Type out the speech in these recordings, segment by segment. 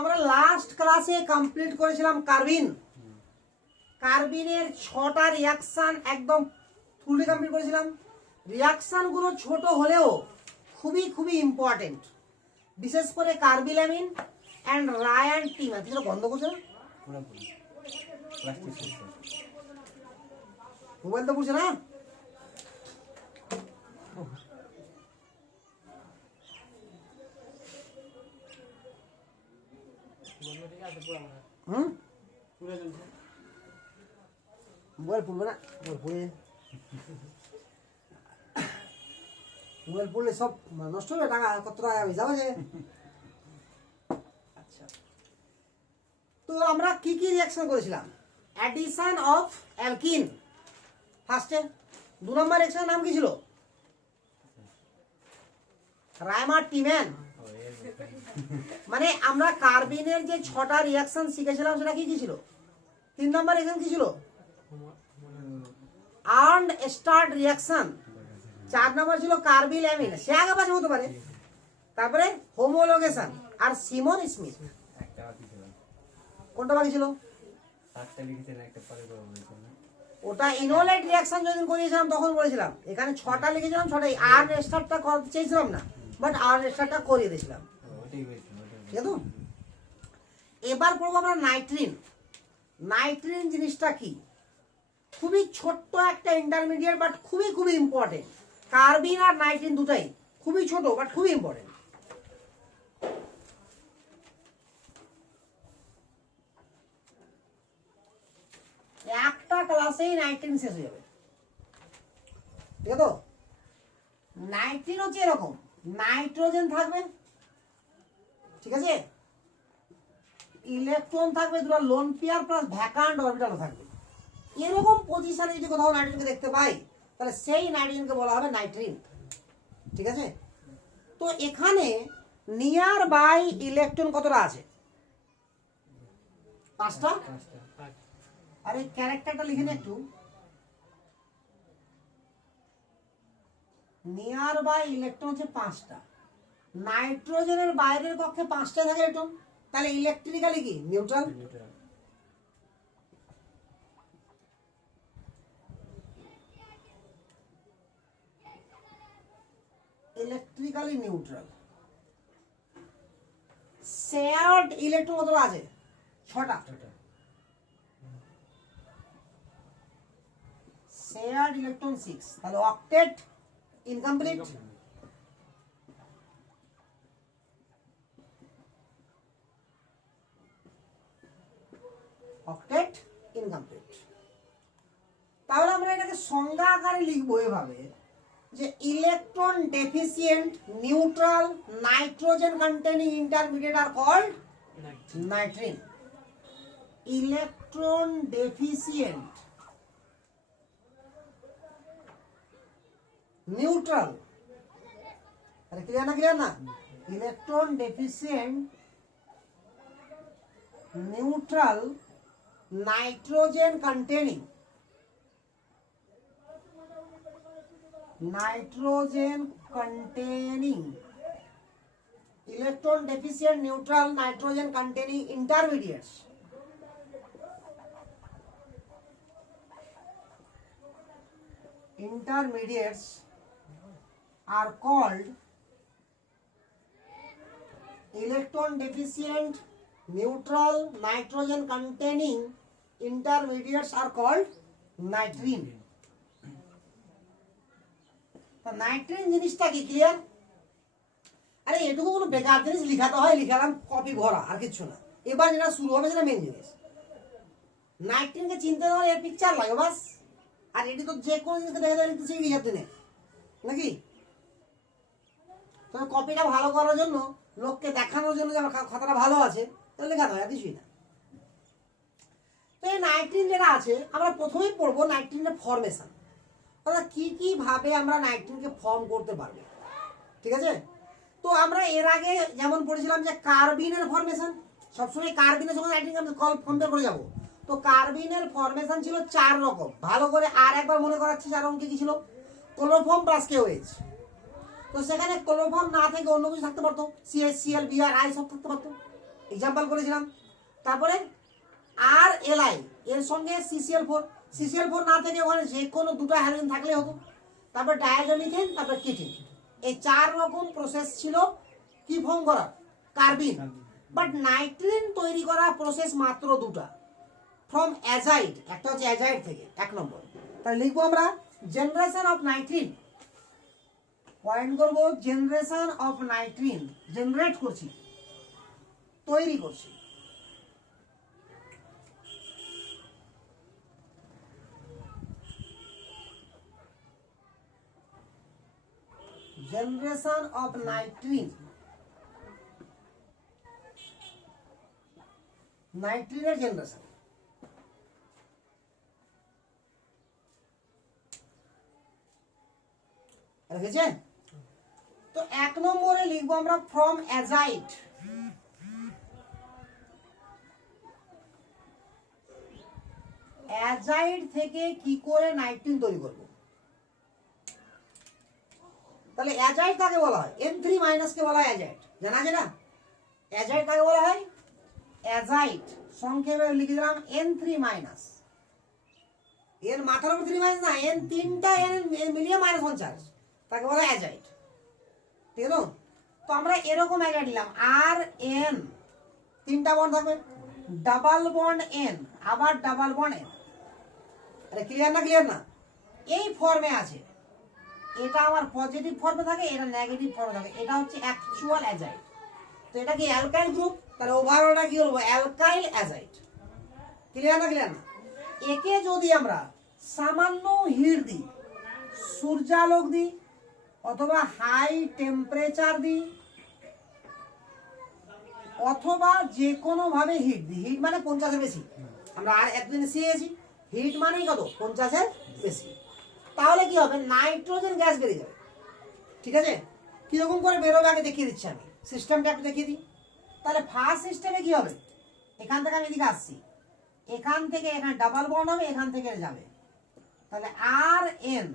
আমরা লাস্ট ক্লাসে কমপ্লিট করেছিলাম কার্বিন। কার্বিনের 6টা রিয়াকশন একদম ফুলি কমপ্লিট করেছিলাম। রিয়াকশনগুলো ছোট হলেও খুবই খুবই ইম্পর্টেন্ট, বিশেষ করে কার্বিলামিন অ্যান্ড রায়ান টিম। এত বন্ধ করছে না, মোবাইল তো বুঝছে না। মোবাইল পড়বে না, মোবাইল পড়লে সব নষ্ট হবে, টাকা কত টাকা যাবে যে। আচ্ছা, তো আমরা কি কি রিয়াকশন করেছিলাম? অ্যাডিশন অফ অ্যালকিন ফার্স্টে। 2 নম্বর রিয়াকশনের নাম কি ছিল? রাইমার টিমেন। মানে আমরা কার্বিনের যে 6টা রিয়াকশন শিখেছিলাম সেটা কি কি ছিল? 3 নম্বর রিয়াকশন কি ছিল? Earned start reaction. 4 নম্বর ছিল কার্বিলামিন, সে আগে পাশে হতে পারে। তারপরে হোমোলোগেশন আর সিমন স্মিথ। কোনটা বাকি ছিল? ওটা ইনোলেট রিয়াকশন যেদিন করিয়েছিলাম তখন বলেছিলাম। এখানে 6টা লিখেছিলাম, 6টাই আর স্টার্টটা করতে চেয়েছিলাম না, বাট আর স্টার্টটা করিয়ে দিয়েছিলাম। ঠিক আছে। এবার পড়বো আমরা নাইট্রিন। নাইট্রিন জিনিসটা কি? খুবই ছোট্ট একটা ইন্টারমিডিয়েট, বাট খুবই খুবই ইম্পর্টেন্ট। কার্বিন আর নাইট্রিন দুটাই খুবই ছোট বাট খুবই ইম্পর্টেন্ট। একটা ক্লাসেই নাইট্রিন শেষ হয়ে যাবে। ঠিক আছে। তো নাইট্রিন হচ্ছে এরকম, নাইট্রোজেন থাকবে, ঠিক আছে, ইলেকট্রন থাকবে, দুটো lone pair plus vacant orbital থাকবে। এরকম পজিশনে যদি কোথাও নাইট্রোজেনকে দেখতে পাই তাহলে সেই নাইট্রোজেনকে বলা হবে নাইট্রিন। ঠিক আছে। তো এখানে নিয়ার বাই ইলেকট্রন কতটা আছে? 5টা। আর এই ক্যারেক্টারটা লিখে নে একটু। নিয়ার বাই ইলেকট্রন হচ্ছে 5টা। নাইট্রোজেনের বাইরের কক্ষে 5টা থাকে ইলেকট্রন, তাহলে ইলেকট্রিক্যালি কি neutral. Electrically neutral. Shared electron কতটা আছে? 6টা। শেয়ার্ড ইলেকট্রন 6, তাহলে অক্টেট ইনকমপ্লিট। Octet incomplete. তাহলে আমরা এটাকে সংজ্ঞা আকারে লিখবো এভাবে যে electron deficient neutral nitrogen containing intermediate are called nitrene. Electron deficient neutral, আরে ক্লিয়ার না? ক্লিয়ার না? Electron deficient neutral nitrogen containing electron deficient neutral nitrogen containing intermediates are called electron deficient neutral nitrogen containing intermediates are called nitrine. নাইট্রিন জিনিসটা কি clear? আরে এটুকু কোনো বেকার জিনিস লিখাতে হয়, লিখালাম কপি ভরা, আর কিছু না। এবার যেটা শুরু হবে সেটা মেন জিনিস। নাইট্রিনকে চিনতে হলে এর পিকচার লাগে বাস। আর এটি তো যে কোনো জিনিসকে দেখে দেখে লিখতেছি লিখাতে নেই নাকি? তবে কপিটা ভালো করার জন্য, লোককে দেখানোর জন্য যে আমার খাতাটা ভালো আছে, তাহলে লেখাতে হয়, আর কিছুই না। তো এই নাইট্রিন যেটা আছে আমরা প্রথমেই পড়বো নাইট্রিনের ফরমেশন, অর্থাৎ কি কি ভাবে আমরা নাইট্রিনকে ফর্ম করতে পারবো। ঠিক আছে। তো আমরা এর আগে যেমন পড়েছিলাম যে কার্বিনের ফরমেশন, সবসময় কার্বিনের সঙ্গে নাইট্রিনকে কম্পেয়ার করে যাবো। তো কার্বিনের ফরমেশন ছিল 4 রকম। ভালো করে আর একবার মনে করাচ্ছি, 4 রকম কি ছিল? Chloroform plus KOH. তো সেখানে ক্লোরোফর্ম না থেকে অন্য কিছু থাকতে পারতো, সিএস, সিএল, বিআর, আই সব থাকতে পারতো। এক্সাম্পল করেছিলাম। তারপরে আর এলআই এর সঙ্গে সিসিএল4 না থেকে ওখানে যে কোনো দুটো হ্যালোজেন থাকলে হতো। তারপর ডায়াজোমিথেন, তারপর কিটিন। এই 4 রকম প্রসেস ছিল কি ফর্ম করা, কার্বিন। বাট নাইট্রিন তৈরি করা প্রসেস মাত্র দুটা, ফ্রম অ্যাজাইড, একটা হচ্ছে অ্যাজাইড থেকে 1 নম্বর। তাহলে লিখবো আমরা জেনারেশন অফ নাইট্রিন, পয়েন্ট করবো জেনারেশন অফ নাইট্রিন, জেনারেট করছি, তৈরি করছি। জেনারেশন অফ নাইট্রিন, নাইট্রিনের জেনারেশন। রেখেছে? তো 1 নম্বরে লিখবো আমরা ফ্রম অ্যাজাইড। অ্যাজাইড থেকে কি করে নাইট্রিন তৈরি করব? তাহলে অ্যাজাইড কাকে বলা হয়? N3- কে বলা হয় অ্যাজাইড, জানা আছে না? অ্যাজাইড কাকে বলা হয়? অ্যাজাইড সংক্ষেপে লিখে দিলাম N3-। এর মাথার উপর 3- না, N তিনটা N মিলিয়ে -1 তাকে বলা হয় অ্যাজাইড। ঠিক আছে? তো আমরা এরকম অ্যাজাইড নিলাম আর এন, 3টা বন্ড থাকবে, ডাবল বন্ড এন, আবার ডাবল বন্ড এন। আরে ক্লিয়ার না? ক্লিয়ার না? এই ফর্মে আছে, এটা আমার পজিটিভ ফর্মে থাকে, এটা নেগেটিভ ফর্মে থাকে, এটা হচ্ছে অ্যাকচুয়াল অ্যাজাইড। তো এটা কি অ্যালকাইল গ্রুপ, তাহলে ওভারঅলটা কি বলবো? Alkyl azide. ক্লিয়ার না? ক্লিয়ার না? একে যদি আমরা সামান্য হিট দিই, সূর্যালোক দিই, অথবা হাই টেম্পারেচার দিই, অথবা যে কোনো ভাবে হিট দিই, হিট মানে 50-এর বেশি, আমরা আর এতদিন শিখেছি হিট মানেই কত, 50-এর বেশি, তাহলে কি হবে? নাইট্রোজেন গ্যাস বেরিয়ে যাবে। ঠিক আছে? কিরকম করে বেরোবে আগে দেখিয়ে দিচ্ছি আমি, সিস্টেমটা একটু দেখিয়ে দিই। তাহলে ফার্স্ট সিস্টেমে কি হবে? এখান থেকে আমি এদিকে আসছি, এখান থেকে এখানে ডাবল বন্ড হবে, এখান থেকে যাবে, তাহলে আর এন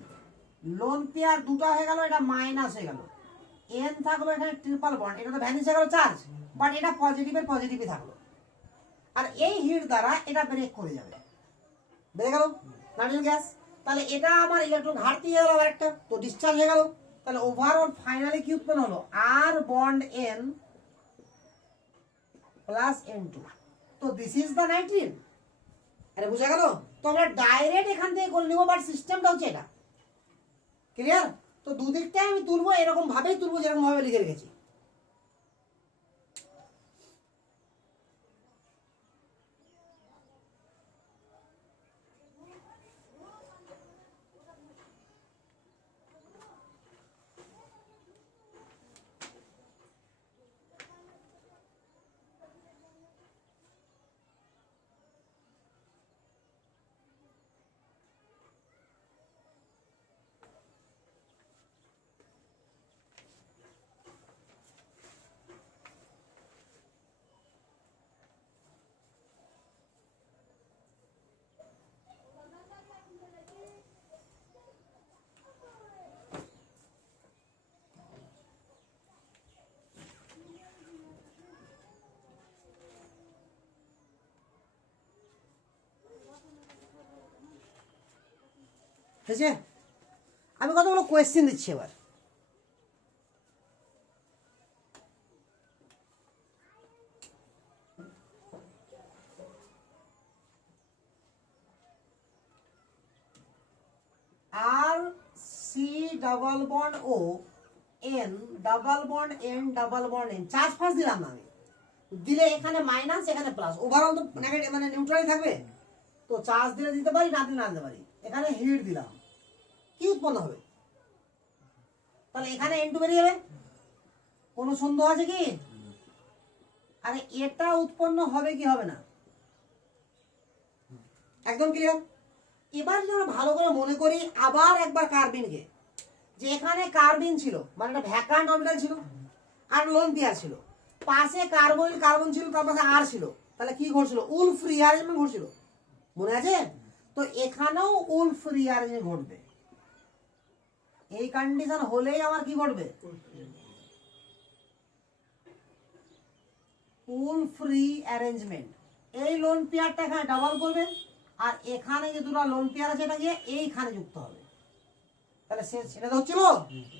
লোন পেয়ার দুটো হয়ে গেল, এটা মাইনাস হয়ে গেল, এন থাকলো এখানে ট্রিপল বন্ড, এটা তো ভ্যানিশ হয়ে গেল চার্জ, বাট এটা পজিটিভের পজিটিভই থাকলো। আর এই হিট দ্বারা এটা ব্রেক করে যাবে, বেড়ে গেল নাইট্রোজেন গ্যাস। তাহলে এটা আমার ইলেকট্রন ঘাটতি হয়ে গেল আবার একটা, তো ডিসচার্জ হয়ে গেল। তাহলে ওভারঅল ফাইনালি কি উৎপন্ন হলো? R bond N plus N2। তো দিস ইজ দ্য নাইট্রিন। আরে বুঝা গেল? তো আমরা ডাইরেক্ট এখান থেকে করে নিব, বাট সিস্টেমটা হচ্ছে এটা। ক্লিয়ার? তো দুদিকটাই আমি তুলবো, এরকম ভাবেই তুলবো যেরকম ভাবে লিখে রেখেছি। ঠিক আছে? আমি কতগুলো কোয়েশ্চেন দিচ্ছি এবার। R C double bond O N double bond N double bond N, charge first দিলাম না আমি, দিলে এখানে মাইনাস এখানে প্লাস, ওভারঅল তো নেগেটিভ মানে নিউট্রালই থাকবে। তো চার্জ দিলে দিতে পারি, না দিলে না দিতে পারি। এখানে হিট দিলাম, কি উৎপন্ন হবে? তাহলে এখানে N2 বেরিয়ে যাবে। কোনো সন্দেহ আছে কি? আরে এটা উৎপন্ন হবে কি হবে না? একদম ক্লিয়ার? এবার যদি আমরা ভালো করে মনে করি আবার একবার কার্বিনকে, যে এখানে কার্বিন ছিল মানে একটা ভ্যাকান্ট অরবিটাল ছিল, আর লোন পেয়ার ছিল, পাশে কার্বন ছিল, তার পাশে আর ছিল, তাহলে কি ঘটছিল? উলফ রিঅ্যারেঞ্জমেন্ট ঘটছিল, মনে আছে? তো এখানেও উলফ রিঅ্যারেঞ্জমেন্ট ঘটবে। এই কন্ডিশন হলেই আমার কি ঘটবে? পুল ফ্রি অ্যারেঞ্জমেন্ট। এই লোন পেয়ারটা এখানে ডাবল করবে আর এখানে যে দুটো লোন পেয়ার আছে এটা গিয়ে এইখানে যুক্ত হবে। তাহলে সেটা তো হচ্ছিল,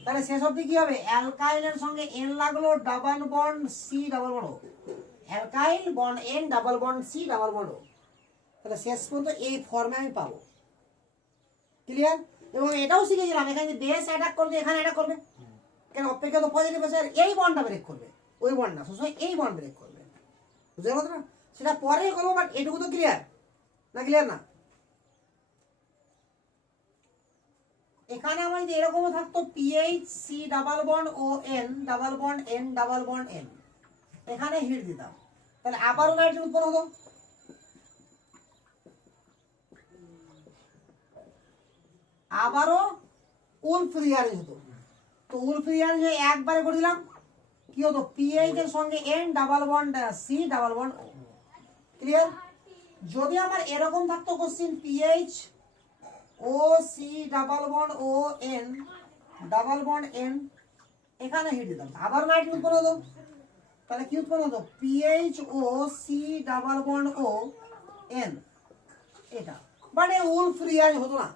তাহলে শেষ অবধি কি হবে, অ্যালকাইলের সঙ্গে এন লাগলো, double bond C double bond O, alkyl bond N double bond C double bond O. তাহলে শেষ পর্যন্ত এই ফর্মে আমি পাবো। ক্লিয়ার? এবং এটাও শিখেছিলাম এখানে বেস অ্যাটাক করবে, এখানে অ্যাটাক করবে কেন, অপেক্ষা তো পজিটিভ আছে, এই বন্ডটা ব্রেক করবে, ওই বন্ড না, সবসময় এই বন্ড ব্রেক করবে। বুঝতে পারছো না? সেটা পরে করবো, বাট এটুকু তো ক্লিয়ার না? ক্লিয়ার না? এখানে আমার যদি এরকমও থাকতো PH C double bond O N double bond N double bond N, এখানে হিট দিতাম, তাহলে আবারও নাইট্রোজেন উৎপন্ন হতো। আবারও উলফ রিঅ্যারেঞ্জ হতো। তো উলফ রিঅ্যারেঞ্জ একবারে করে দিলাম, কি হতো, পিএইচ এর সঙ্গে N double bond C double bond O. Clear? যদি আমার এরকম থাকতো question PH O C double bond O N double bond N, এখানে হিট দিতাম, আবার নাইট্রোজেন উৎপন্ন হতো। তাহলে কি উৎপন্ন হতো, PH O C double bond O N, এটা। বাট এই উলফ রিঅ্যারেঞ্জ হতো না,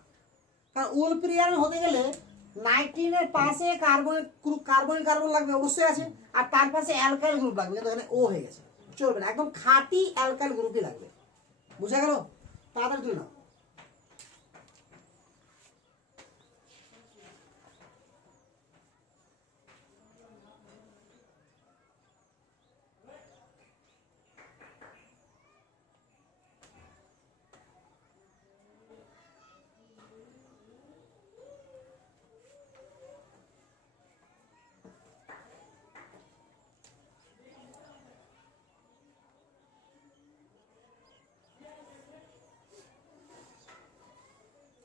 কারণ উলফ রিঅ্যারেঞ্জ হতে গেলে নাইট্রিনের পাশে কার্বনিক কার্বন লাগবে, অবশ্যই আছে, আর তার পাশে অ্যালকাইল গ্রুপ লাগবে, কিন্তু এখানে ও হয়ে গেছে, চলবে না, একদম খাঁটি অ্যালকাইল গ্রুপই লাগবে। বুঝা গেল? তাড়াতাড়ি তুই না।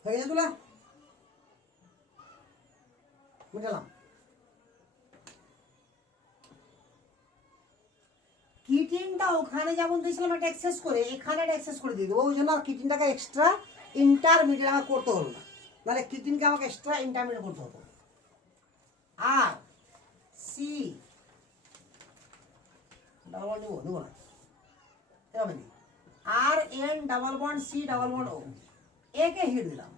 হয়ে গেছে তোলা? বুঝলাম। কিটিনটা ওখানে যেমন দিয়েছিলাম একটা এক্সেস করে, এখানে একটা এক্সেস করে দিয়ে দেবো, ওই জন্য কিটিনটাকে এক্সট্রা ইন্টারমিডিয়েট আমার করতে হলো না, নাহলে কিটিনকে আমাকে এক্সট্রা ইন্টারমিডিয়েট করতে হতো। আর সি ডাবল বন্ড দেবো না, এভাবে নি, R N double bond C double bond O, একে হিট দিলাম।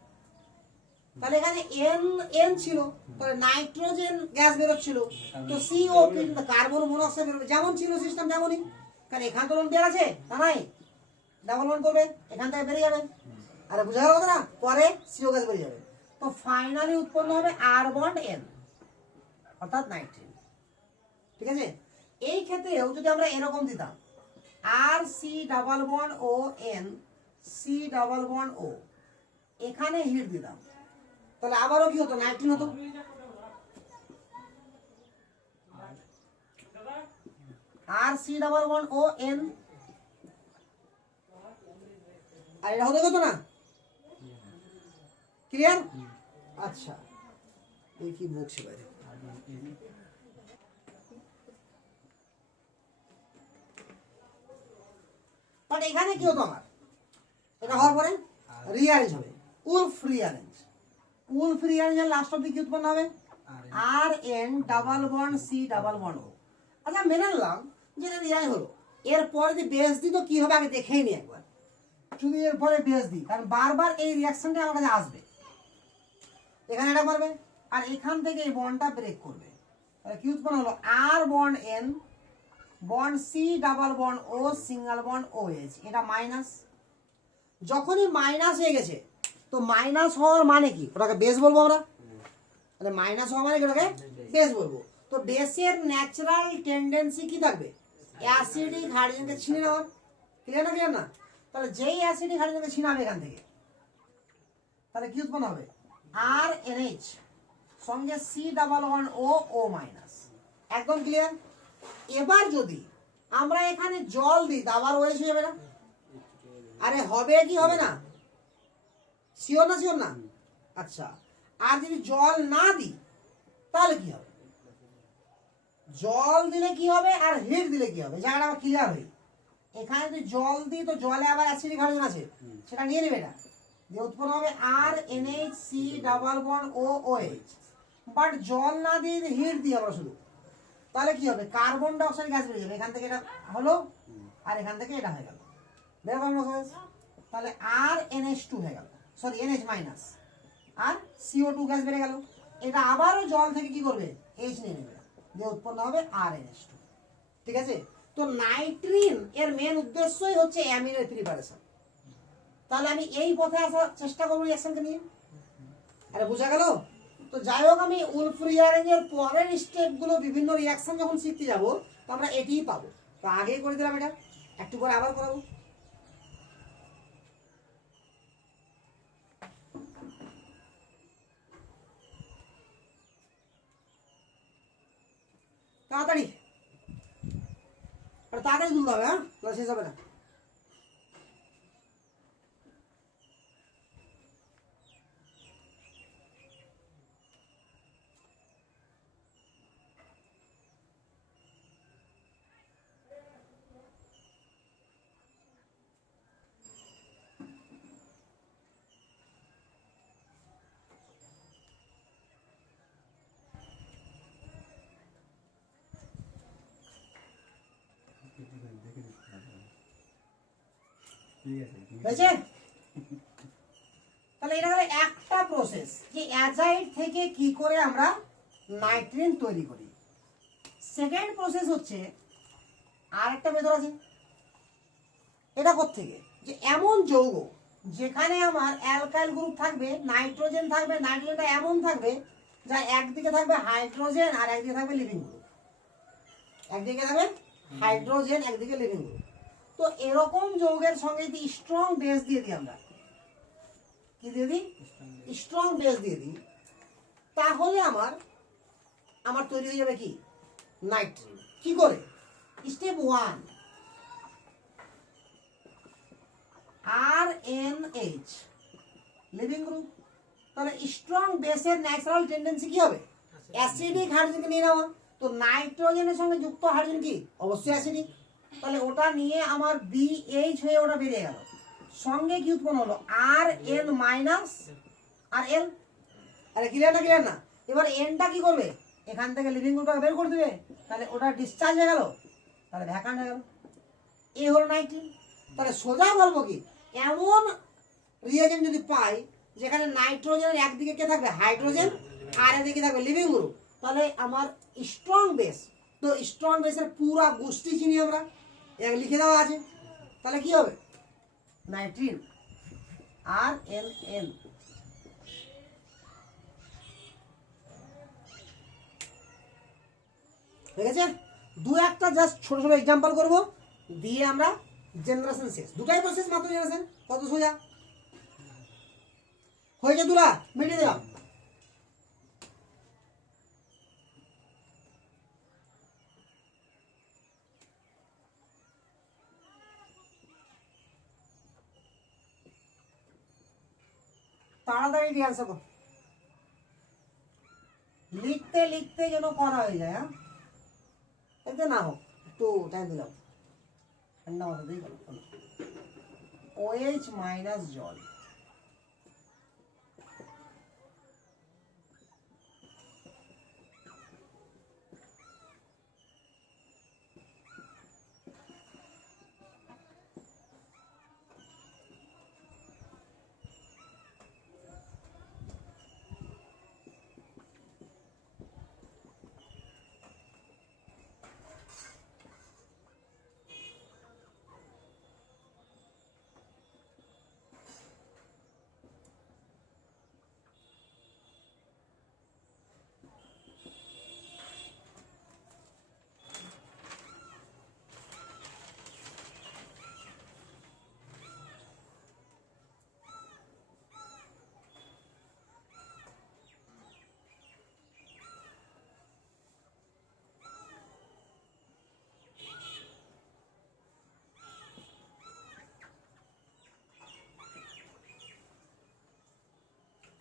তাহলে এখানে এন এন ছিল, তাহলে নাইট্রোজেন গ্যাস বেরোচ্ছিল, তো সিও কার্বন মনোক্সাইড বেরোবে, যেমন ছিল সিস্টেম তেমনই। কারণ এখান তো লোন পেয়ার আছে না, নাই, ডাবল বন্ড করবে, এখান থেকে বেরিয়ে যাবে, আরে বুঝা গেল না? পরে সিও গ্যাস বেরিয়ে যাবে, তো ফাইনালি উৎপন্ন হবে আর বন্ড এন, অর্থাৎ নাইট্রিন। ঠিক আছে? এই ক্ষেত্রেও যদি আমরা এরকম দিতাম R C double bond O N C double bond O, এখানে হিট দিতাম, তাহলে আবারও কি হতো, নাইট্রিন হতো। R C double bond O N, আর এটা হতে হতো না। ক্লিয়ার? আচ্ছা, এই কি বলছি বাইরে, বাট এখানে কি হতো আমার, এটা হওয়ার পরে রিঅ্যারেঞ্জ হবে, উলফ রিঅ্যারেঞ্জ। উলফ রিঅ্যারেঞ্জের লাস্ট অব্দি কি উৎপন্ন হবে, R N double bond C double bond O. আচ্ছা মেনে নিলাম যে এটা রিঅ্যারেঞ্জ হলো, এরপরে যদি বেস দিই তো কি হবে আগে দেখেই নি একবার, যদি এরপরে বেস দিই, কারণ বারবার এই রিঅ্যাকশনটা আমার কাছে আসবে, এখানে এটা করবে আর এখান থেকে এই বন্ডটা ব্রেক করবে, তাহলে কি উৎপন্ন হলো, R bond N bond C double bond O single bond O H, এটা মাইনাস। যখনই মাইনাস হয়ে গেছে, তো মাইনাস হওয়ার মানে কি, ওটাকে বেস বলবো আমরা, তাহলে মাইনাস হওয়া মানে কি, ওটাকে বেস বলবো। তো বেসের ন্যাচারাল টেন্ডেন্সি কি থাকবে, অ্যাসিডিক হাইড্রোজেনকে ছিনে নেওয়ার। ক্লিয়ার না? ক্লিয়ার না? তাহলে যেই অ্যাসিডিক হাইড্রোজেনকে ছিনাবে এখান থেকে, তাহলে কি উৎপন্ন হবে, আর এনএইচ সঙ্গে সি ডাবল বন্ড ও ও মাইনাস। একদম ক্লিয়ার? এবার যদি আমরা এখানে জল দিই আবার ওয়েস হয়ে যাবে না, আরে হবে কি হবে না, শিওর না? শিওর না? আচ্ছা, আর যদি জল না দিই তাহলে কি হবে, জল দিলে কি হবে আর হিট দিলে কি হবে, জায়গাটা আবার ক্লিয়ার হই। এখানে যদি জল দিই তো জলে আবার অ্যাসিডিক হাইড্রোজেন আছে, সেটা নিয়ে নেবে, এটা যে উৎপন্ন হবে R NH C double bond O O H. But জল না দিয়ে হিট দিই আমরা শুধু, তাহলে কি হবে, কার্বন ডাই অক্সাইড গ্যাস বেরিয়ে যাবে, এখান থেকে এটা হলো আর এখান থেকে এটা হয়ে গেল, বের করলাম গ্যাস, তাহলে আর NH2 হয়ে গেল, সরি NH মাইনাস, আর CO2 গ্যাস বেরিয়ে গেল। এটা আবারও জল থেকে কি করবে, H নিয়ে নেবে, দিয়ে উৎপন্ন হবে RNH2। ঠিক আছে, তো নাইট্রিন এর মেন উদ্দেশ্যই হচ্ছে অ্যামিনের প্রিপারেশন। তাহলে আমি এই পথে আসার চেষ্টা করবো রিঅ্যাকশনকে নিয়ে। আরে বোঝা গেল? তো যাই হোক, আমি উলফ রিঅ্যারেঞ্জের পরের স্টেপগুলো বিভিন্ন রিঅ্যাকশন যখন শিখতে যাব তো আমরা এটিই পাবো। তো আগেই করে দিলাম, এটা একটু পরে আবার করাবো। তাড়াতাড়ি তাড়াতাড়ি তুলতে হবে, হ্যাঁ, শেষ হবে না। হয়েছে? তাহলে এটা হলো একটা প্রসেস যে অ্যাজাইড থেকে কি করে আমরা নাইট্রিন তৈরি করি। সেকেন্ড প্রসেস হচ্ছে আর একটা মেথড আছে, এটা কোত্থেকে, যে এমন যৌগ যেখানে আমার অ্যালকাইল গ্রুপ থাকবে, নাইট্রোজেন থাকবে, নাইট্রোজেনটা এমন থাকবে যা একদিকে থাকবে হাইড্রোজেন আর একদিকে থাকবে লিভিং গ্রুপ, একদিকে থাকবে হাইড্রোজেন একদিকে লিভিং গ্রুপ। তো এরকম যৌগের সঙ্গে যদি স্ট্রং বেস দিয়ে দিই, আমরা কি দিয়ে দিই, স্ট্রং বেস দিয়ে দিই, তাহলে আমার তৈরি হয়ে যাবে কি, নাইট্রিন। কি করে, স্টেপ 1 RNH লিভিং গ্রুপ। তাহলে স্ট্রং বেসের ন্যাচারাল টেন্ডেন্সি কি হবে, অ্যাসিডিক হাইড্রোজেনকে নিয়ে নেওয়া। তো নাইট্রোজেনের সঙ্গে যুক্ত হাইড্রোজেন কি, অবশ্যই অ্যাসিডিক। তাহলে ওটা নিয়ে আমার BH হয়ে ওটা বেরিয়ে গেল, সঙ্গে কি উৎপন্ন হলো, RN মাইনাস আর L। আরে ক্লিয়ার না, ক্লিয়ার না? এবার এনটা কি করবে, এখান থেকে লিভিং গ্রুপটাকে বের করে দেবে, তাহলে ওটা ডিসচার্জ হয়ে গেল, তাহলে ভ্যাকান্ট হয়ে গেল, এই হলো নাইট্রিন। তাহলে সোজা বলবো কি, এমন রিয়েজেন্ট যদি পাই যেখানে নাইট্রোজেনের একদিকে কে থাকবে, হাইড্রোজেন, আর এদিকে থাকবে লিভিং গ্রুপ, তাহলে আমার স্ট্রং বেস। তো স্ট্রং বেসের পুরা গোষ্ঠী চিনি আমরা, এক লিখে দেওয়া আছে, তাহলে কি হবে, নাইট্রিন RNN। ঠিক আছে, দু একটা জাস্ট ছোট ছোট এক্সাম্পল করব, দিয়ে আমরা জেনারেশন শেষ। দুটাই প্রসেস মাত্র, জেনারেশন কত সোজা হয়েছে, দুলা মিটিয়ে দিলাম। তাড়াতাড়ি অ্যান্সার করো, লিখতে লিখতে যেন করা হয়ে যায়, হ্যাঁ, এতে না হোক, একটু টাইম দিলাম, ঠান্ডা মাথা দিয়ে গেল। OH মাইনাস জল,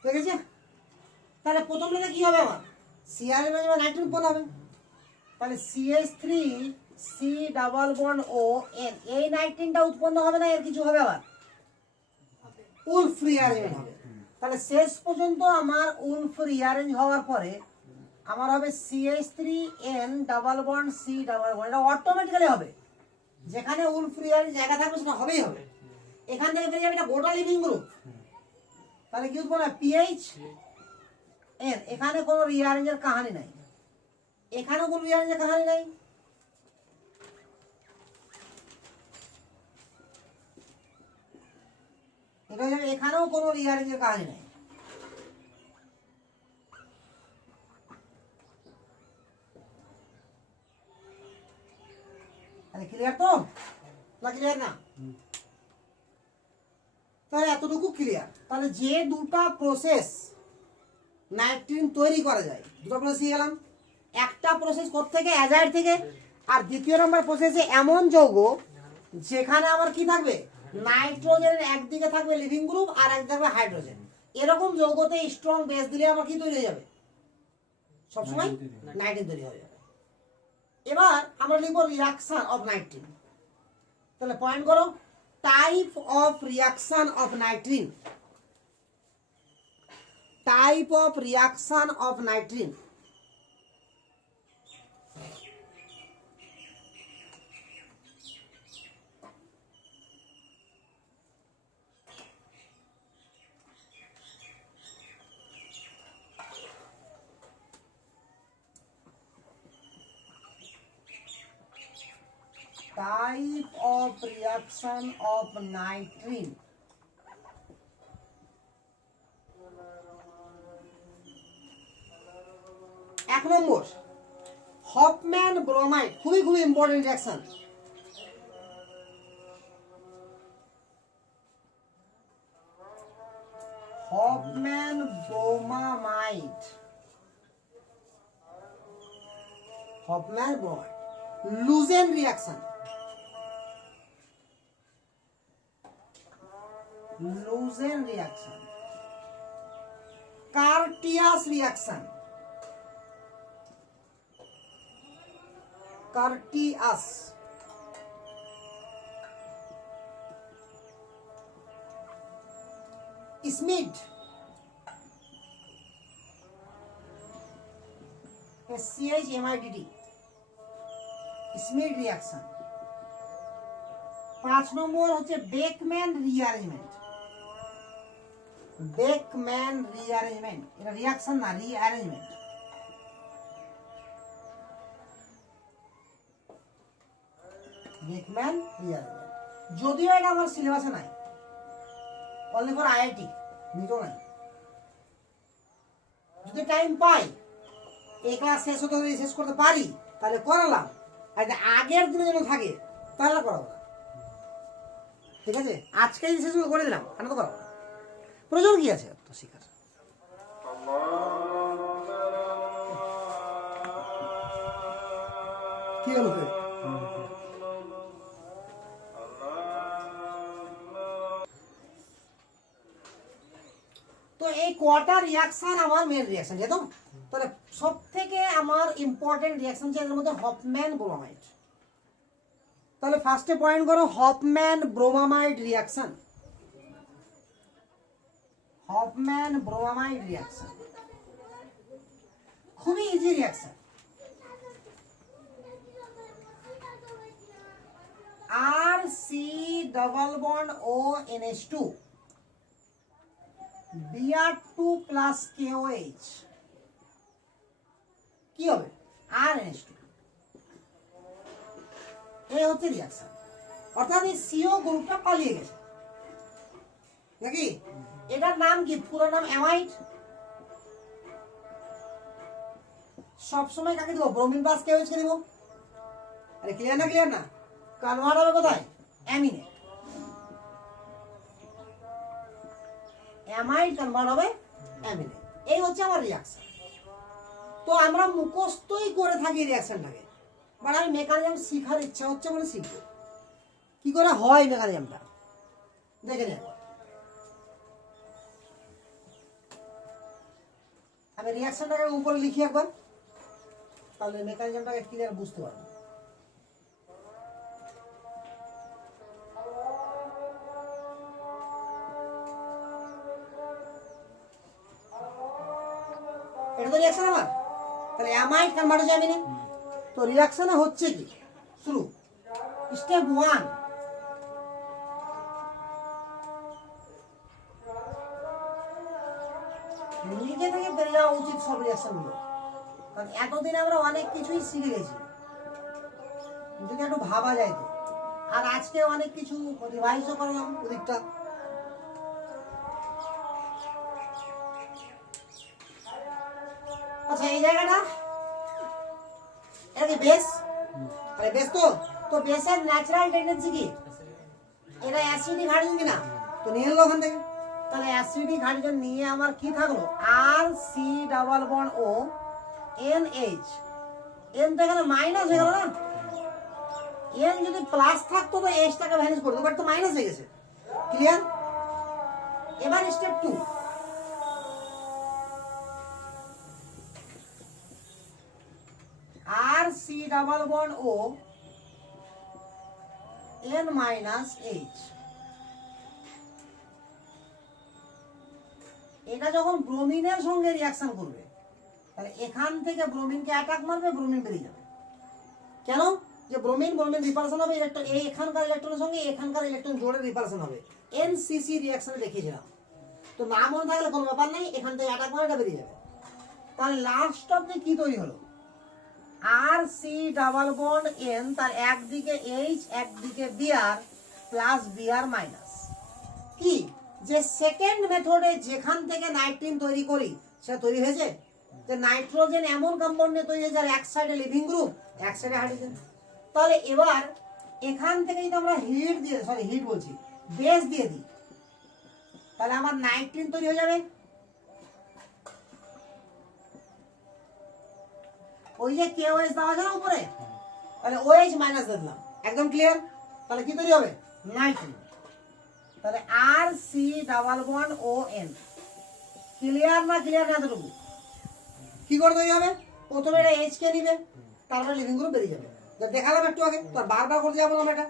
ঠিক আছে? তাহলে প্রথম লেগে কি হবে, আমার CR এর মাঝে নাইট্রোজেন উৎপন্ন হবে, তাহলে CH3C♯ON, এই নাইট্রিনটা উৎপন্ন হবে না, এর কিছু হবে, আবার উলফ রিঅ্যারেঞ্জ হবে। তাহলে শেষ পর্যন্ত আমার উলফ রিঅ্যারেঞ্জ হওয়ার পরে আমার হবে CH3N double bond C double bond, এটা অটোমেটিক্যালি হবে, যেখানে উলফ রিয়ারেঞ্জ জায়গা থাকবে সেটা হবেই হবে। এখান থেকে বেরিয়ে যাবে এটা গোটা লিভিং গ্রুপ, তাহলে কি বলবো PHN, এখানে কোনো রিয়ারেঞ্জের কাহিনী নাই, এখানেও কোনো রিয়ারেঞ্জের কাহিনী নাই, এটা হয়ে যাবে এখানেও কোনো রিয়ারেঞ্জের কাহিনী নাই। ক্লিয়ার তো না? ক্লিয়ার না? তাহলে এতটুকু ক্লিয়ার। তাহলে যে দুটা প্রসেস নাইট্রিন তৈরি করা যায়, দুটো প্রসেস দিয়ে গেলাম, একটা প্রসেস থেকে অ্যাজাইড থেকে, আর দ্বিতীয় নম্বর প্রসেসে এমন যৌগ যেখানে আমার কি থাকবে, নাইট্রোজেনের একদিকে থাকবে লিভিং গ্রুপ আর একদিকে থাকবে হাইড্রোজেন, এরকম যৌগতে স্ট্রং বেস দিলে আমার কি তৈরি হয়ে যাবে, সবসময় নাইট্রিন তৈরি হয়ে যাবে। এবার আমরা লিখব রিয়াকশন অফ নাইট্রিন। তাহলে পয়েন্ট করো, type of reaction of nitrene, type of reaction of nitrene. Type of reaction of nitrine. এক নম্বর হফম্যান ব্রোমাইড, খুবই খুবই important reaction. Hofmann bromamide, Hofmann bromide, Lossen reaction, Lossen reaction, Curtius reaction, Curtius, Schmidt, SCHMIDD, Schmidt reaction. 5 number হচ্ছে Beckmann rearrangement, Beckmann rearrangement, এটা reaction না, rearrangement. Beckmann rearrangement, যদিও এটা আমার সিলেবাসে নাই, অনলি ফর IIT, নিতেও নাই। যদি টাইম পাই, এই ক্লাস শেষ হতে হলে শেষ করতে পারি তাহলে করালাম, আর আগের দিনে যেন থাকে তাহলে করাবো না, ঠিক আছে? আজকে শেষ করে দিলাম, কেন তো করাবো না, প্রয়োজন কি আছে তো শিখার? কি হলো? তো এই কটা রিঅ্যাকশন আমার মেন রিঅ্যাকশন, যেহেতু তাহলে সব থেকে আমার ইম্পর্টেন্ট রিঅ্যাকশন হচ্ছে এর মধ্যে হফম্যান ব্রোমাইড। তাহলে ফার্স্টে পয়েন্ট করো হফম্যান ব্রোমামাইড রিঅ্যাকশন, হফম্যান ব্রোমামাইড রিঅ্যাকশন খুবই easy reaction. RC double bond ONH2 Br2 plus KOH কি হবে? RNH2। এই হচ্ছে রিঅ্যাকশন, অর্থাৎ এই CO গ্রুপটা পালিয়ে গেছে নাকি? এটার নাম কি? পুরো নাম অ্যামাইড। সবসময় কাকে দেবো? ব্রোমিন প্লাস KOH কে দেবো। আরে ক্লিয়ার না? ক্লিয়ার না? কনভার্ট হবে কোথায়? অ্যামিনে। অ্যামাইড কনভার্ট হবে অ্যামিনে। এই হচ্ছে আমার রিঅ্যাকশন। তো আমরা মুখস্থই করে থাকি রিঅ্যাকশনটাকে, বাট আমি মেকানিজম শেখার ইচ্ছা হচ্ছে বলে শিখবো। কি করে হয় মেকানিজমটা দেখে নেব। আমি রিঅ্যাকশনটাকে উপরে লিখি একবার, তাহলে মেকানিজমটাকে ক্লিয়ার বুঝতে পারবো। এটা তো রিঅ্যাকশন আমার, তাহলে সেকেন্ড বার হচ্ছে অ্যামিনে। তো রিয়াকশনে হচ্ছে কি শুরু, স্টেপ 1 নিজে থেকে বেরিয়ে যাওয়া উচিত সব রিয়াকশনগুলো, কারণ এতদিনে আমরা অনেক কিছুই শিখে গেছি, যদি একটু ভাবা যায় তো। আর আজকে অনেক কিছু রিভাইজও করলাম ওদিকটা। আচ্ছা এই জায়গাটা এটা কি বেস, আরে বেস তো, তো বেসের ন্যাচারাল টেন্ডেন্সি কি, এটা অ্যাসিডিক হাইড্রোজেন কিনা, তো নিয়ে এলো ওখান থেকে। তাহলে অ্যাসিডিক হাইড্রোজেন নিয়ে আমার কি থাকলো, R C double bond O N H, N তো এখানে মাইনাস হয়ে গেল না, এন যদি প্লাস থাকতো তো এইচটাকে ভ্যানিশ করতো, বাট তো মাইনাস হয়ে গেছে। ক্লিয়ার? এবার step 2, R C double bond O N minus H, এটা যখন ব্রোমিনের সঙ্গে রিয়াকশন করবে তাহলে এখান থেকে ব্রোমিনকে অ্যাটাক মারবে, ব্রোমিন বেরিয়ে যাবে। কেন? যে ব্রোমিন ব্রোমিন রিপালশন হবে, ইলেকট্রন এই এখানকার ইলেকট্রনের সঙ্গে এখানকার ইলেকট্রন জোড়ে রিপালশন হবে, এনসিসি রিয়াকশনে দেখিয়েছিলাম। তো না মনে থাকলে কোনো ব্যাপার নেই, এখান থেকে অ্যাটাক মারে এটা বেরিয়ে যাবে। তাহলে লাস্ট অব্দি কি তৈরি হলো, R C double bond N, তার একদিকে এইচ একদিকে বিআর প্লাস বিআর মাইনাস। কি যে সেকেন্ড মেথডে যেখান থেকে নাইট্রিন তৈরি করি সেটা তৈরি হয়েছে, যে নাইট্রোজেন এমন কম্পাউন্ড নিয়ে তৈরি হয়েছে আর এক সাইডে লিভিং গ্রুপ এক সাইডে হাইড্রোজেন। তাহলে এবার এখান থেকে যদি আমরা হিট বলছি বেস দিয়ে দিই, তাহলে আমার নাইট্রিন তৈরি হয়ে যাবে। ওই যে KOH দেওয়া আছে না উপরে, তাহলে OH মাইনাস দিলাম, একদম ক্লিয়ার। তাহলে কি তৈরি হবে, নাইট্রিন। তাহলে R C double bond O N, clear না ক্লিয়ার না এতটুকু? কি করে তৈরি হবে, প্রথমে এটা H কে নিবে, তারপরে লিভিং গ্রুপ বেরিয়ে যাবে, যা দেখালাম একটু আগে, তো বারবার করতে যাবো না। এটা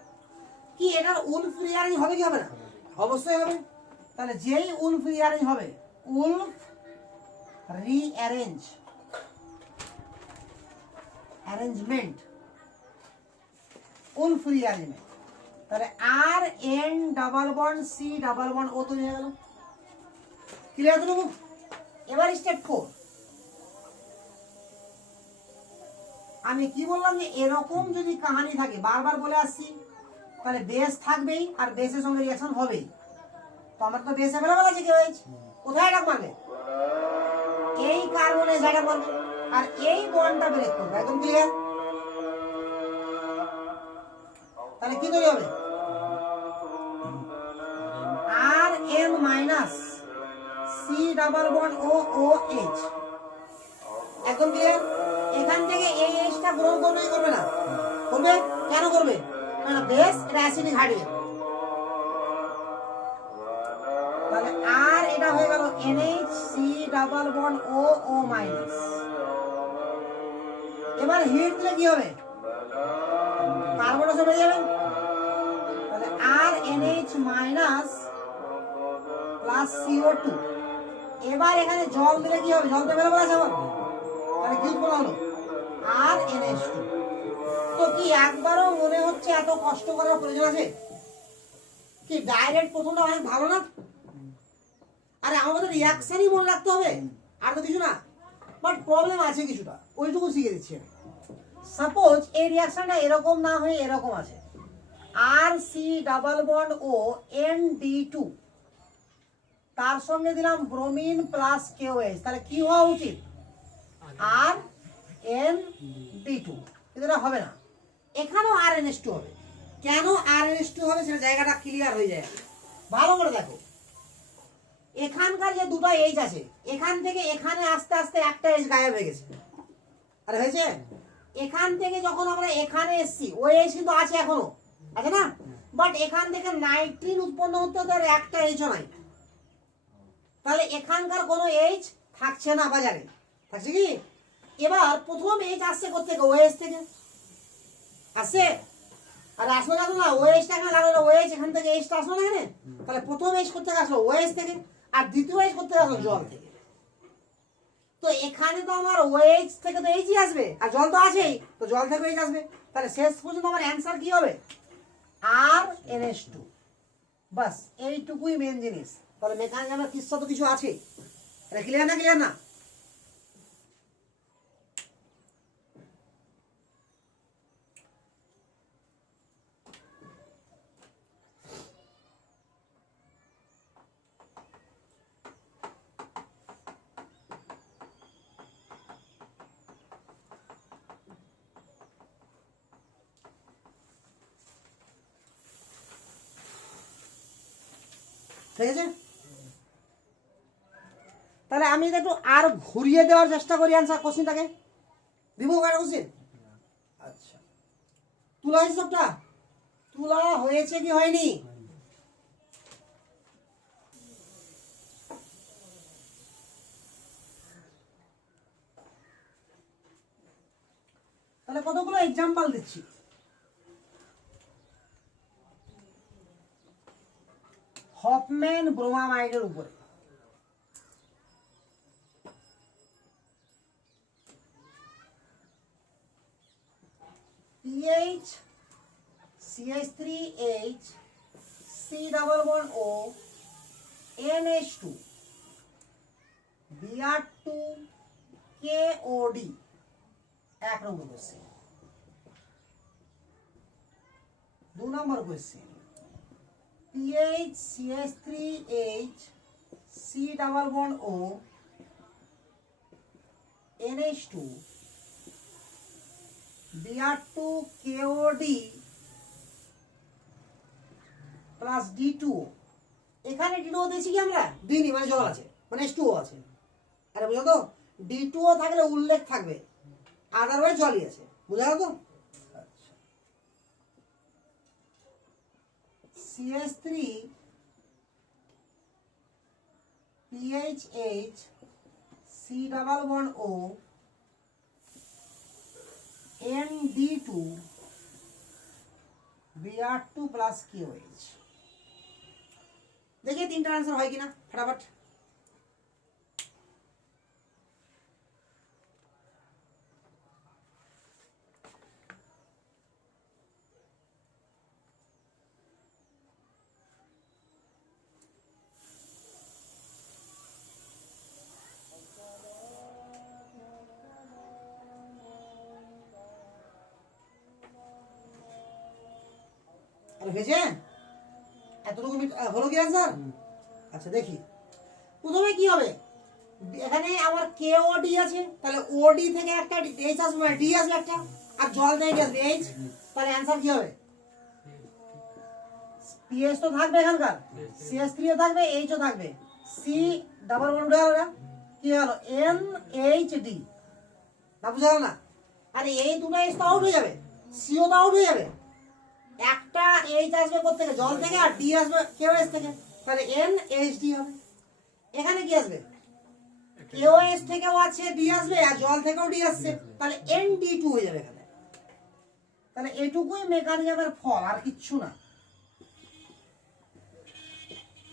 কি, এটার উলফ রিঅ্যারেঞ্জ হবে কি হবে না, অবশ্যই হবে। তাহলে যেই উলফ রিঅ্যারেঞ্জ হবে, Wolff rearrange arrangement, Wolff rearrangement, তাহলে R N double bond C double bond O তৈরি হয়ে গেল। ক্লিয়ার তো? এবার স্টেপ 4, আমি কি বললাম যে এরকম যদি কাহিনী থাকে, বারবার বলে আসছি, তাহলে বেস থাকবেই আর বেসের সঙ্গে রিঅ্যাকশন হবেই। তো আমার তো বেস অ্যাভেলেবল আছে, কি হয়েছে, কোথায় অ্যাটাক মারবে, এই কার্বনে অ্যাটাক মারবে আর এই বন্ডটা ব্রেক করবে, একদম ক্লিয়ার। তাহলে কি তৈরি হবে, R N minus C double bond O O H, একদম ক্লিয়ার। এখান থেকে এই এইচটা গ্রহণ করবে কি করবে না, করবে। কেন করবে, কারণ বেস এটা অ্যাসিডিক হাইড্রোজেন। তাহলে আর এটা হয়ে গেল NH C double bond O ও মাইনাস। এবার হিট দিলে কি হবে, কার্বন এসে বেরিয়ে যাবে। তাহলে আর NH মাইনাস প্লাস CO2। এবার এখানে জল দিলে কি হবে, জল তো বেরোবে আছে আবার, তাহলে কি উৎপন্ন হলো, আর NH2। তো কি একবারও মনে হচ্ছে এত কষ্ট করার প্রয়োজন আছে কি, ডাইরেক্ট প্রথমটা অনেক ভালো না? আরে আমাদের রিয়াকশনই মনে রাখতে হবে, আর তো কিছু না। বাট প্রবলেম আছে কিছুটা, ওইটুকু শিখে দিচ্ছি আমি। সাপোজ এই রিয়াকশনটা এরকম না হয়ে এরকম আছে, আর সি ডাবল বন্ড ও ND2, তার সঙ্গে দিলাম ব্রোমিন প্লাস KOH, তাহলে কি হওয়া উচিত, আর ND2। কিন্তু এটা হবে না, এখানেও RNH2 হবে। কেন RNH2 হবে সেটা জায়গাটা ক্লিয়ার হয়ে যায়, ভালো করে দেখো। এখানকার যে দুটো এইচ আছে, এখান থেকে এখানে আস্তে আস্তে একটা এইচ গায়েব হয়ে গেছে, আরে হয়েছে। এখান থেকে যখন আমরা এখানে এসছি, ওই এইচ কিন্তু আছে এখনো, আছে না? বাট এখান থেকে নাইট্রিন উৎপন্ন হতে হতে আর একটা এইচও নাই, তাহলে এখানকার কোনো এইচ থাকছে না বাজারে, থাকছে কি? এবার প্রথম এইচ আসছে কোথেকে, ওএইচ থেকে আসছে। আর আসলো না, ওএইচটা এখানে লাগলো, ওএইচ এখান থেকে এইচটা আসলো না এখানে, তাহলে প্রথম এইচ কোথেকে আসলো, ওএইচ থেকে, আর দ্বিতীয় এইচ কোথেকে আসলো, জল থেকে। তো এখানে তো আমার ওএইচ থেকে তো এইচই আসবে, আর জল তো আছেই, তো জল থেকে এইচ আসবে। তাহলে শেষ পর্যন্ত আমার অ্যান্সার কি হবে? RNH2। বাস এইটুকুই মেন জিনিস। তাহলে মেকানিজমের কিচ্ছা তো কিছু আছে। এটা ক্লিয়ার না? ক্লিয়ার না? ঠিক আছে, তাহলে আমি এটা একটু আর ঘুরিয়ে দেওয়ার চেষ্টা করি অ্যান্সার কোশ্চেনটাকে। দিব কয়টা কোশ্চেন? আচ্ছা, তুলা হয়েছে সবটা? তুলা হয়েছে কি হয়নি? তাহলে কতগুলো এক্সাম্পল দিচ্ছি। হফম্যান ব্রোমামাইডের উপরে PH CH3H C double bond O NH2 Br2 KOD। এক number question. 2 number question, PH CH3H C double bond O NH2 Br2 KOD plus D2O। এখানে D2O দিয়েছি কি আমরা? দিইনি, মানে জল আছে, মানে H2O আছে। আরে বুঝলো তো? D2O থাকলে উল্লেখ থাকবে, আদারওয়াইজ জলই আছে। বুঝা গেল তো? CH3 PHH C double bond O ND2 Br2 plus KOH। देखिए तीनটা आंसर হয় কিনা फटाफट। হয়েছে? এতটুকু হলো কি आंसर? আচ্ছা দেখি প্রথমে কি হবে। এখানে আমার KOD আছে, তাহলে OD থেকে একটা H আসবে, D আসবে একটা, আর জল থেকে কি আসবে? H। তাহলে आंसर কি হবে? PH তো থাকবে এখানকার, CH3 ও থাকবে, H ও থাকবে, C ডাবল বন্ড উঠে গেল, কি হলো? NHD। না বুঝা গেল না? আরে এই দুটো H তো আউট হয়ে যাবে, C ও তো আউট হয়ে যাবে। একটা H আসবে কোথা থেকে? জল থেকে, আর D আসবে KOH থেকে, তাহলে NHD হবে। এখানে কি আসবে? KOH থেকেও আছে D আসবে, আর জল থেকেও D আসছে, তাহলে ND2 হয়ে যাবে এখানে। তাহলে এটুকুই মেকানিজমের ফল, আর কিচ্ছু না।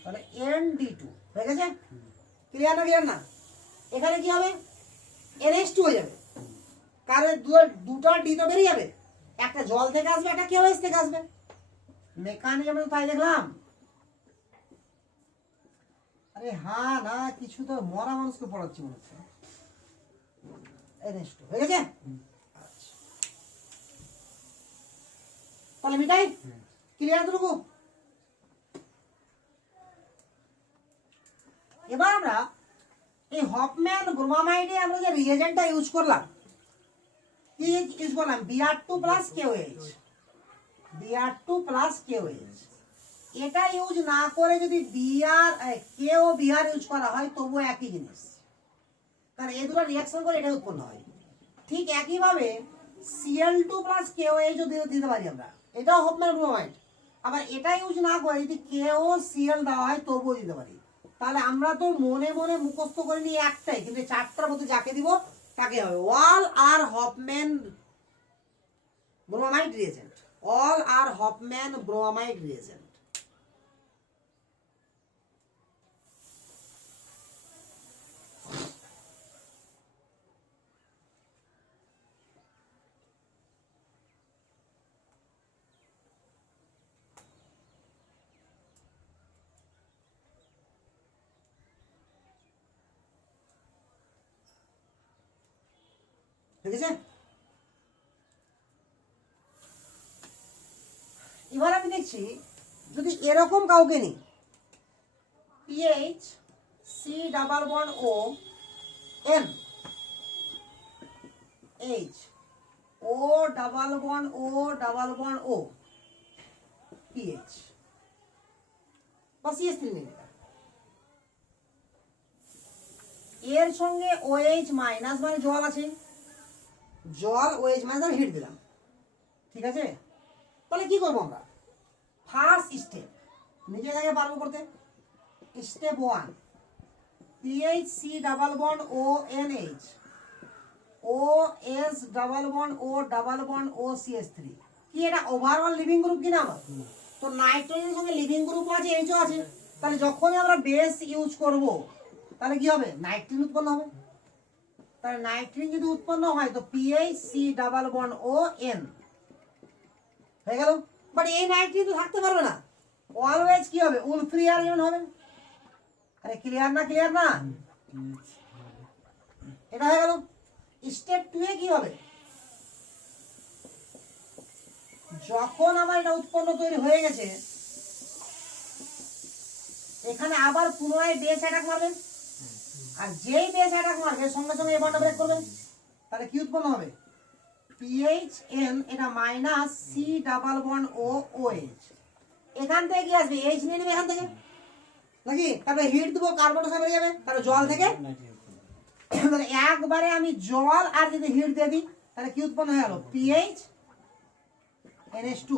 তাহলে ND2 হয়ে গেছে। ক্লিয়ার না? ক্লিয়ার না? এখানে কি হবে? NH2 হয়ে যাবে, কারণ দুটো D তো বেরিয়ে যাবে, একটা জল থেকে আসবে, একটা KOH থেকে আসবে। মেকানিজমে তো তাই দেখলাম। আরে হ্যাঁ না, কিছু তো মরা মানুষকে পড়াচ্ছি মনে হচ্ছে। NH2 হয়ে গেছে। আচ্ছা, তাহলে মিটাই। ক্লিয়ার এতটুকু? এবার আমরা এই হফম্যান ব্রোমামাইডে আমরা যে রিএজেন্টটা ইউজ করলাম, কি ইউজ করলাম? Br2 plus KOH, Br2 plus KOH। এটা ইউজ না করে যদি KO Br ইউজ করা হয় তবুও একই জিনিস, কারণ এই দুটো রিঅ্যাকশন করে এটা উৎপন্ন হয়। ঠিক একইভাবে Cl2 প্লাস KOH ও দিতে পারি আমরা, এটাও হফম্যান ব্রোমাইড। আবার এটা ইউজ না করে যদি KOCl দেওয়া হয় তবুও দিতে পারি। তাহলে আমরা তো মনে মনে মুখস্থ করে নিয়ে একটাই, কিন্তু চারটার মধ্যে যাকে দিব তাকে হবে all are Hofmann bromide reagent, all are Hofmann bromide reagent. ঠিক আছে? এবার আমি দেখছি যদি এরকম কাউকে নিই, PH C double bond O N, H O double bond O PH বা সিএস থ্রি নিয়ে নিলাম, এর সঙ্গে ওএইচ মাইনাস মানে জল আছে, জল ওএইচ মাইনাস হিট দিলাম। ঠিক আছে, তাহলে কি করবো আমরা? ফার্স্ট স্টেপ নিজে থেকে পারবো করতে। Step 1, PH C double bond O NH O S double bond O CS three. কি এটা ওভারঅল লিভিং গ্রুপ কিনা আমার? তো নাইট্রোজেনের সঙ্গে লিভিং গ্রুপ আছে, এইচও আছে। তাহলে যখনই আমরা বেস ইউজ করব তাহলে কি হবে? নাইট্রিন উৎপন্ন হবে। তাহলে নাইট্রিন যদি উৎপন্ন হয় তো PH C double bond O N হয়ে গেল। বাট এই নাইট্রিন তো থাকতে পারবে না, অলওয়েজ কি হবে? উলফ রিঅ্যারেঞ্জমেন্ট হবে। আরে ক্লিয়ার না? ক্লিয়ার না? এটা হয়ে গেল। স্টেপ 2 এ কি হবে? যখন আমার এটা উৎপন্ন তৈরি হয়ে গেছে, এখানে আবার পুনরায় বেস অ্যাটাক মারবে, আর যেই বেস অ্যাটাক মারবে সঙ্গে সঙ্গে এই বন্ডটা ব্রেক করবে। তাহলে কি উৎপন্ন হবে? PHN, এটা মাইনাস সি ডাবল বন্ড ও OH। এখান থেকে কি আসবে? এইচ নিয়ে নেবে এখান থেকে নাকি? তারপরে হিট দেবো, কার্বন ডাইঅক্সাইড বেরিয়ে যাবে, তাহলে জল থেকে তাহলে একবারে আমি জল আর যদি হিট দিয়ে দিই তাহলে কি উৎপন্ন হয়ে গেল? PH NH2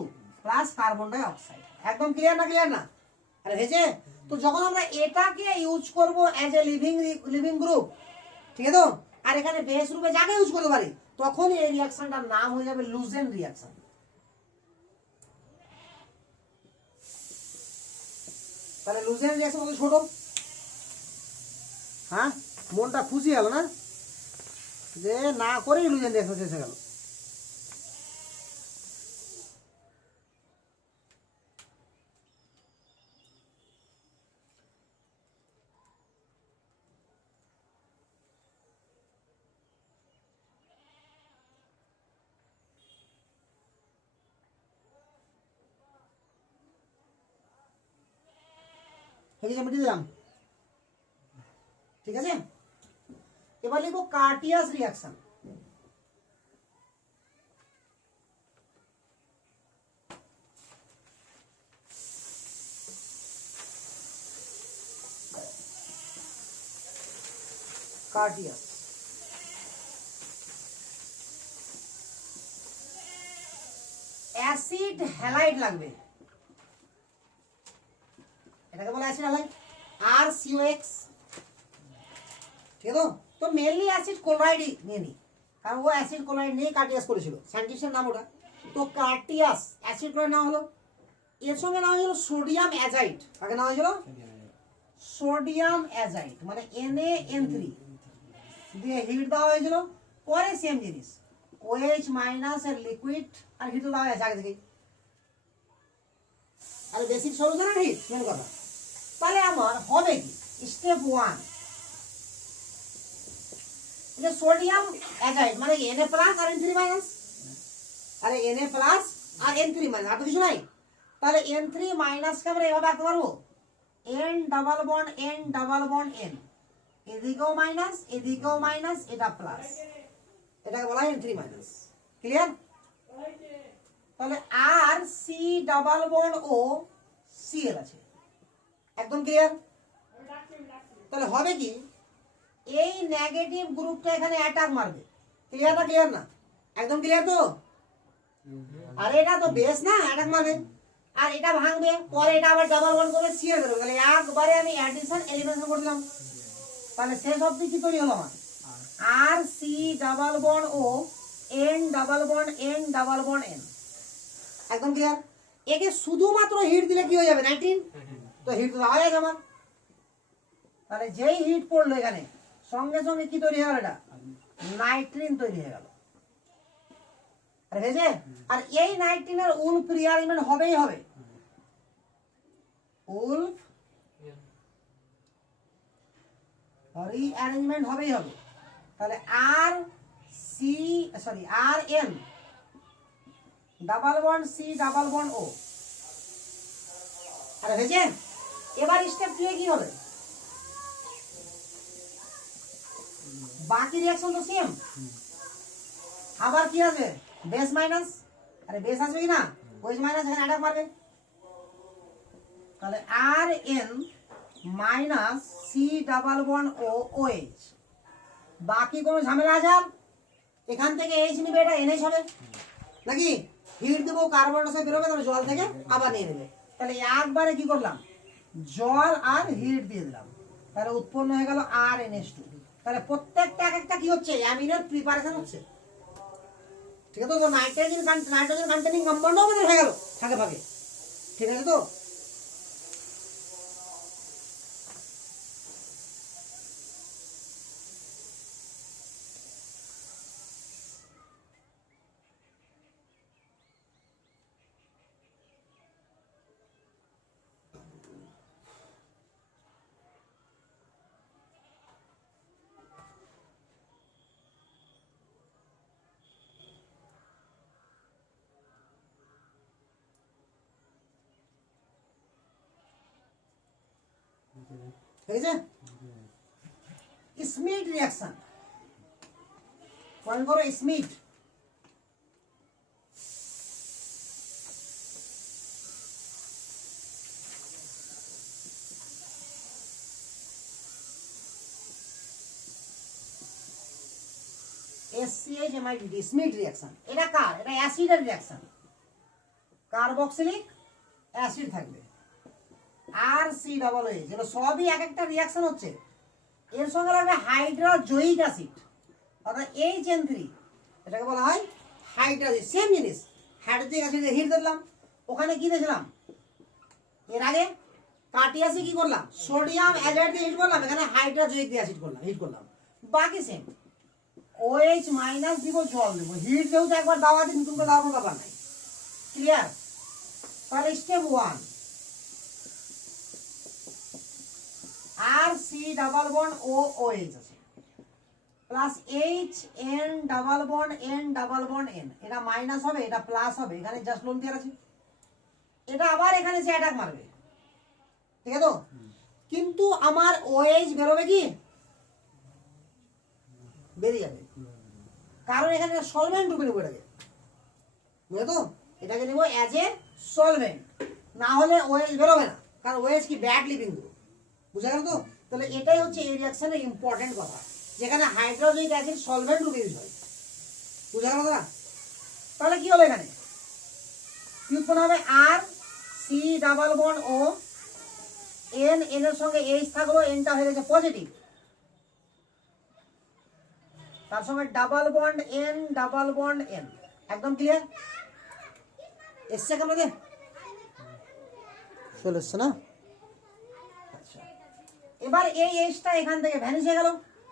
plus carbon die oxide. একদম ক্লিয়ার না? ক্লিয়ার না? আরে হয়েছে তো। যখন আমরা এটাকে ইউজ করব অ্যাজ এ লিভিং গ্রুপ, ঠিক আছে তো, আর এখানে বেস রূপে যাকে ইউজ করতে পারি, তখন এই রিঅ্যাকশনটার নাম হয়ে যাবে লুজেন রিঅ্যাকশন। তাহলে লুজেন রিঅ্যাকশন কত ছোট, হ্যাঁ? মনটা খুশি হলো না যে না করেই লুজেন রিঅ্যাকশন এসে গেল। মিটিয়ে দিলাম। ঠিক আছে, এবার লিখবো কার্টিয়াস রিঅ্যাকশন। কার্টিয়াস অ্যাসিড হ্যালাইড লাগবে, এটাকে বলে অ্যাসিড হ্যালাইড, RCOX। ঠিক আছে তো মেনলি অ্যাসিড ক্লোরাইডই নিয়ে নি, কারণ ও অ্যাসিড ক্লোরাইড নিয়ে কার্টিয়াস করেছিল, সায়েন্টিস্টের নাম ওটা। তো কার্টিয়াস অ্যাসিড ক্লোরাইড নাম হলো, এর সঙ্গে নাম হয়েছিল সোডিয়াম অ্যাজাইড। আগে নাম হয়েছিল সোডিয়াম অ্যাজাইড, মানে NaN3 দিয়ে হিট দেওয়া হয়েছিল। পরে সেম জিনিস OH মাইনাস এর লিকুইড আর হিট দেওয়া হয়েছে আগে থেকেই। আর বেসিক সলিউশন আর হিট মেন কথা। তাহলে আমার হবে কি? স্টেপ 1, এটা সোডিয়াম অ্যাজাইড মানে Na প্লাস আর N3 মাইনাস, আরে Na প্লাস আর N3 মাইনাস, আর তো কিছু নাই। তাহলে N3 মাইনাস কে আমরা এভাবে আঁকতে পারবো, N ডাবল বন্ড N, এদিকেও মাইনাস এদিকেও মাইনাস, এটা প্লাস, এটাকে বলা হয় N3 মাইনাস। ক্লিয়ার? তাহলে আর সি ডাবল বন্ড ও Cl আছে। একদম ক্লিয়ার? তাহলে হবে কি? এই নেগেটিভ গ্রুপটা এখানে অ্যাটাক মারবে। ক্লিয়ার না? ক্লিয়ার না? একদম ক্লিয়ার তো? আর এটা তো বেস না, অ্যাটাক মারবে, আর এটা ভাঙবে, পরে এটা আবার ডাবল বন্ড করবে, Cl করবে। তাহলে একবারে আমি অ্যাডিশন এলিমিনেশন করে দিলাম। তাহলে শেষ অবধি কি তৈরি হলো আমার? আর সি ডাবল বন্ড ও N ডাবল বন্ড N। একদম ক্লিয়ার? একে শুধুমাত্র হিট দিলে কি হয়ে যাবে? 19। তো হিট তো দেওয়া যাবে আমার। তাহলে যেই হিট পড়লো এখানে সঙ্গে সঙ্গে কি তৈরি হয়ে গেল? এটা নাইট্রিন তৈরি হয়ে গেল। আর এই নাইট্রিনের উলফ রিঅ্যারেঞ্জমেন্ট হবেই হবে, উলফ রিঅ্যারেঞ্জমেন্ট হবেই হবে। তাহলে R C sorry R N double bond C double bond O. আরে হয়েছে। এবার স্টেপ 2 এ কি হবে? বাকি রিঅ্যাকশন তো সেম, আবার কি আসবে? বেস মাইনাস, আরে বেস আসবে কি না, ওইচ মাইনাস এখানে অ্যাটাক মারবে, তাহলে R N minus C double bond O OH. বাকি কোনো ঝামেলা আছে? আর এখান থেকে এইচ নিবে, এটা এনএইচ হবে নাকি? হিট দেবো, কার্বন ডাইঅক্সাইড বেরোবে, তাহলে জল থেকে আবার নিয়ে নেবে। তাহলে একবারে কি করলাম, জল আর হিট দিয়ে দিলাম, তাহলে উৎপন্ন হয়ে গেল আর এনএইচ টু। তাহলে প্রত্যেকটা এক একটা কি হচ্ছে, অ্যামিনের প্রিপারেশন হচ্ছে, ঠিক আছে? তো নাইট্রোজেন কন্টেনিং কম্পাউন্ডও আমাদের হয়ে গেল ফাঁকে ফাঁকে, ঠিক আছে? তো হয়েছে। স্মিথ রিঅ্যাকশন পয়েন্ট করো, স্মিথ। SCHMID Smith reaction. এটা কার? এটা অ্যাসিডের রিঅ্যাকশন, কার্বক্সিলিক অ্যাসিড থাকবে আর সি ডাবল এইচ, যেটা সবই এক একটা রিঅ্যাকশন হচ্ছে। এর সঙ্গে লাগবে হাইড্রোজয়িক অ্যাসিড অর্থাৎ HN3, এটাকে বলা হয় হাইড্রোজেন। সেম জিনিস, হাইড্রোজয়িক অ্যাসিডে হিট দিলাম, ওখানে কি দিয়েছিলাম এর আগে? কাটিয়াসি কি করলাম, সোডিয়াম অ্যাজাইড দিয়ে হিট করলাম, এখানে হাইড্রোজয়িক দিয়ে অ্যাসিড করলাম, হিট করলাম, বাকি সেম। OH মাইনাস দিব, জল দেবো, হিট যেহেতু একবার দাওয়া দিন, নতুন করে দাওয়ার ব্যাপার নাই, ক্লিয়ার? তাহলে স্টেপ 1 আর সি ডাবল বন্ড ও OH আছে plus H N double bond N double bond N, এটা মাইনাস হবে, এটা প্লাস হবে, এখানে জাস্ট লোন দেওয়া আছে, এটা আবার এখানে সে অ্যাটাক মারবে, ঠিক আছে? তো কিন্তু আমার OH বেরোবে কি, বেরিয়ে যাবে, কারণ এখানে সলভেন্ট রূপে নেবো এটাকে, বুঝলে তো? এটাকে নেবো অ্যাজ এ সলভেন্ট, না হলে OH বেরোবে না, কারণ OH কি ব্যাডলি বিন্দু, বুঝা গেল তো? তাহলে এটাই হচ্ছে এই রিঅ্যাকশনের ইম্পর্টেন্ট কথা, যেখানে হাইড্রোজয়িক অ্যাসিড সলভেন্ট রূপে ইউজ হয়, বুঝা গেল না? তাহলে কি হবে এখানে, কি উৎপন্ন হবে? R C double bond O N, N এর সঙ্গে এইচ থাকলো, এনটা হয়ে গেছে পজিটিভ, তার সঙ্গে double bond N double bond N, একদম ক্লিয়ার? এসছে কেন রে? চলে এসছে না? আচ্ছা, এবার এই এইচটা এখান থেকে ভ্যানিশ হয়ে গেল,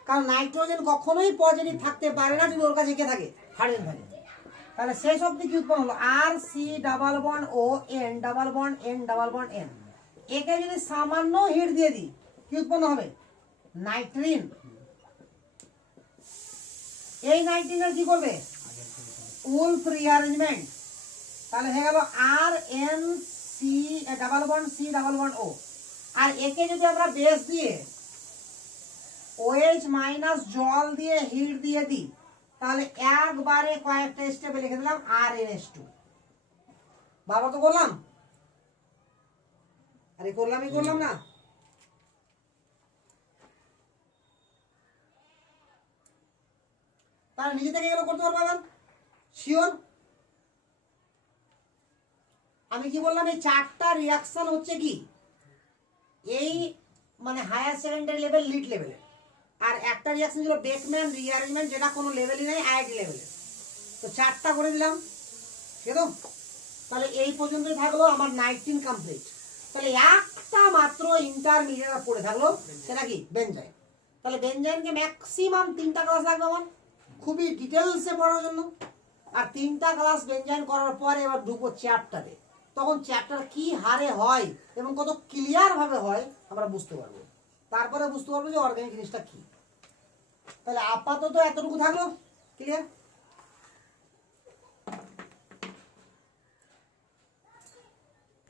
কারণ নাইট্রোজেন কখনোই পজিটিভ থাকতে পারে না যদি ওর কাছে কে থাকে, হাইড্রোজেন থাকে। তাহলে শেষ অবধি কি উৎপন্ন হলো, R C double bond O N double bond N double bond N. একে যদি সামান্য হিট দিয়ে দিই কি উৎপন্ন হবে, নাইট্রিন। এই নাইট্রিনের কি করবে, উলফ রিঅ্যারেঞ্জমেন্ট, তাহলে হয়ে গেল R N C double bond C double bond O. আর একে যদি আমরা বেস দিয়ে OH মাইনাস জল দিয়ে হিট দিয়ে দিই, তাহলে একবারে কয়েকটা স্টেপে লিখে দিলাম RNH2। বাবা তো করলাম, আরে করলাম না? তাহলে নিজে থেকে এগুলো করতে পারবো এবার শিওর? আমি কি বললাম, এই 4টা রিঅ্যাকশন হচ্ছে কি, এই মানে হায়ার সেকেন্ডারি লেভেল, লিড লেভেলের, আর একটা রিঅ্যাকশন ছিল বেকম্যান রিঅ্যারেঞ্জমেন্ট, যেটা কোনো লেভেলই নাই, IIT লেভেলের। তো 4টা করে দিলাম, ঠিক আছে? তাহলে এই পর্যন্তই থাকলো আমার 19 কমপ্লিট। তাহলে একটা মাত্র ইন্টারমিডিয়েট পড়ে থাকলো, সেটা কি, বেনজাইন। তাহলে বেনজাইনকে ম্যাক্সিমাম 3টা ক্লাস লাগবে আমার খুবই ডিটেলসে পড়ার জন্য, আর 3টা ক্লাস বেনজাইন করার পরে এবার ঢুকবো চ্যাপ্টারে, তখন চ্যাপ্টার কি হারে হয় এবং কত ক্লিয়ার ভাবে হয় আমরা বুঝতে পারবো, তারপরে বুঝতে পারবো যে অর্গানিক জিনিসটা কি। তাহলে আপাতত এতটুকু থাকলো, ক্লিয়ার?